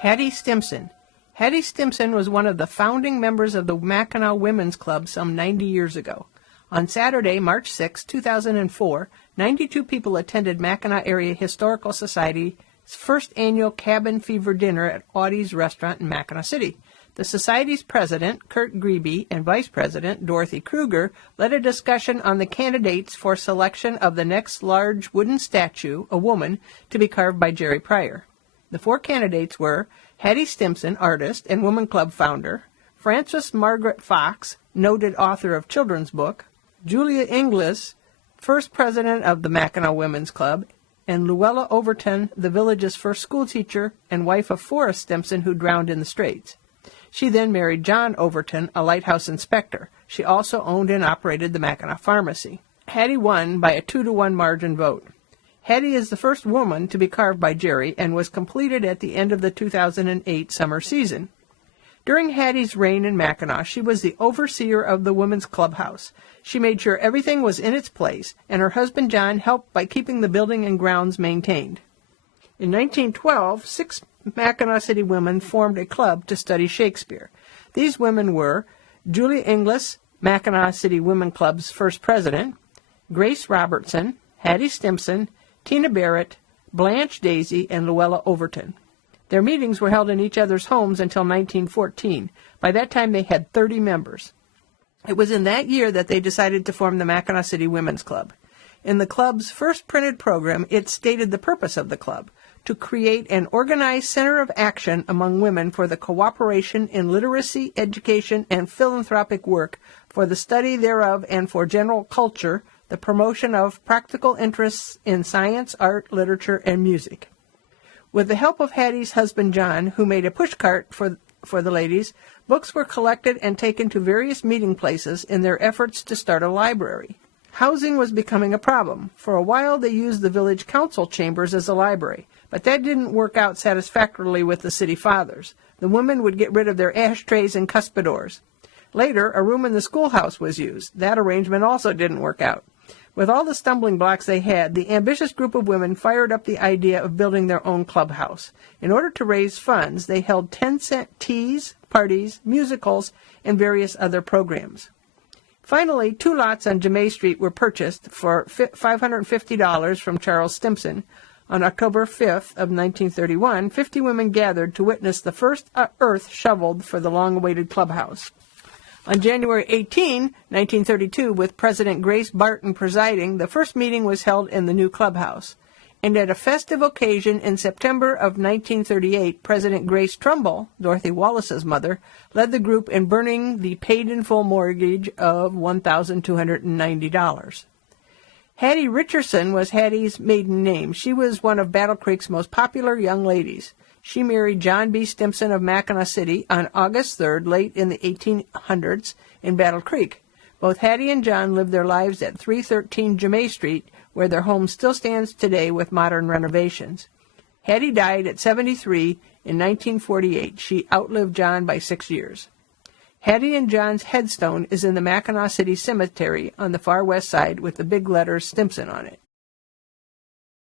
Hattie Stimpson. Hattie Stimpson was one of the founding members of the Mackinac Women's Club some 90 years ago. On Saturday, March 6, 2004, 92 people attended Mackinac Area Historical Society's first annual Cabin Fever dinner at Audie's restaurant in Mackinac City. The Society's president, Kurt Grebe, and vice president, Dorothy Kruger, led a discussion on the candidates for selection of the next large wooden statue, a woman, to be carved by Jerry Pryor. The four candidates were Hattie Stimpson, artist and Woman Club founder, Frances Margaret Fox, noted author of children's book, Julia Inglis, first president of the Mackinac Women's Club, and Luella Overton, the village's first schoolteacher and wife of Forrest Stimpson, who drowned in the Straits. She then married John Overton, a lighthouse inspector. She also owned and operated the Mackinac Pharmacy. Hattie won by a 2-to-1 margin vote. Hattie is the first woman to be carved by Jerry and was completed at the end of the 2008 summer season. During Hattie's reign in Mackinac, she was the overseer of the women's clubhouse. She made sure everything was in its place, and her husband John helped by keeping the building and grounds maintained. In 1912, 6 Mackinac City women formed a club to study Shakespeare. These women were Julia Inglis, Mackinac City Women Club's first president, Grace Robertson, Hattie Stimpson, Tina Barrett, Blanche Daisy, and Luella Overton. Their meetings were held in each other's homes until 1914. By that time, they had 30 members. It was in that year that they decided to form the Mackinac City Women's Club. In the club's first printed program, it stated the purpose of the club: to create an organized center of action among women for the cooperation in literacy, education, and philanthropic work, for the study thereof and for general culture, the promotion of practical interests in science, art, literature, and music. With the help of Hattie's husband John, who made a pushcart for the ladies, books were collected and taken to various meeting places in their efforts to start a library. Housing was becoming a problem. For a while they used the village council chambers as a library, but that didn't work out satisfactorily with the city fathers. The women would get rid of their ashtrays and cuspidors. Later, a room in the schoolhouse was used. That arrangement also didn't work out. With all the stumbling blocks they had, the ambitious group of women fired up the idea of building their own clubhouse. In order to raise funds, they held 10-cent teas, parties, musicals, and various other programs. Finally, 2 lots on Jemay Street were purchased for $550 from Charles Stimpson. On October 5th of 1931, 50 women gathered to witness the first earth shoveled for the long-awaited clubhouse. On January 18, 1932, with President Grace Barton presiding, the first meeting was held in the new clubhouse. And at a festive occasion in September of 1938, President Grace Trumbull, Dorothy Wallace's mother, led the group in burning the paid-in-full mortgage of $1,290. Hattie Richardson was Hattie's maiden name. She was one of Battle Creek's most popular young ladies. She married John B. Stimpson of Mackinac City on August 3rd, late in the 1800s, in Battle Creek. Both Hattie and John lived their lives at 313 Jemay Street, where their home still stands today with modern renovations. Hattie died at 73 in 1948. She outlived John by 6 years. Hattie and John's headstone is in the Mackinac City Cemetery on the far west side with the big letters Stimpson on it.